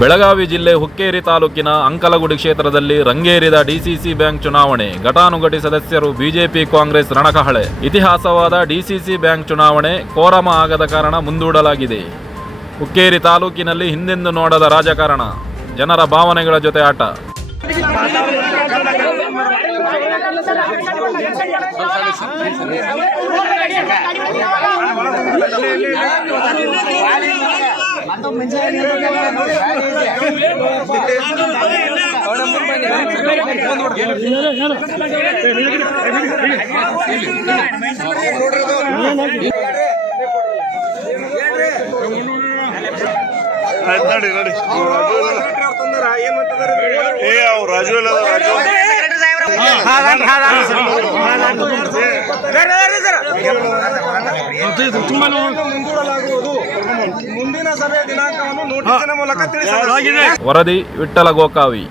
ಬೆಳಗಾವಿ ಜಿಲ್ಲೆ ಹುಕ್ಕೇರಿ ತಾಲೂಕಿನ ಅಂಕಲಗುಡಿ ಕ್ಷೇತ್ರದಲ್ಲಿ ರಂಗೇರಿದ ಡಿಸಿಸಿ ಬ್ಯಾಂಕ್ ಚುನಾವಣೆ. ಘಟಾನುಘಟಿ ಸದಸ್ಯರು ಬಿಜೆಪಿ ಕಾಂಗ್ರೆಸ್ ರಣಕಹಳೆ. ಇತಿಹಾಸವಾದ ಡಿಸಿಸಿ ಬ್ಯಾಂಕ್ ಚುನಾವಣೆ ಕೋರಮ ಆಗದ ಕಾರಣ ಮುಂದೂಡಲಾಗಿದೆ. ಹುಕ್ಕೇರಿ ತಾಲೂಕಿನಲ್ಲಿ ಹಿಂದೆಂದು ನೋಡದ ರಾಜಕಾರಣ. ಜನರ ಭಾವನೆಗಳ ಜೊತೆ ಆಟ. ಆಯ್ತು ನೋಡಿ ನೋಡಿ ಏ. ಅವ್ ರಾಜು ಇಲ್ಲ ರಾಜು ಮುಂದಿನ ಸಭೆ ದಿನಾಂಕವನ್ನು ನೋಟಿಸಿನ ಮೂಲಕ ತಿಳಿಸಲಾಗಿದೆ ವರದಿ ವಿಠ್ಠಲ ಗೋಕಾವಿ.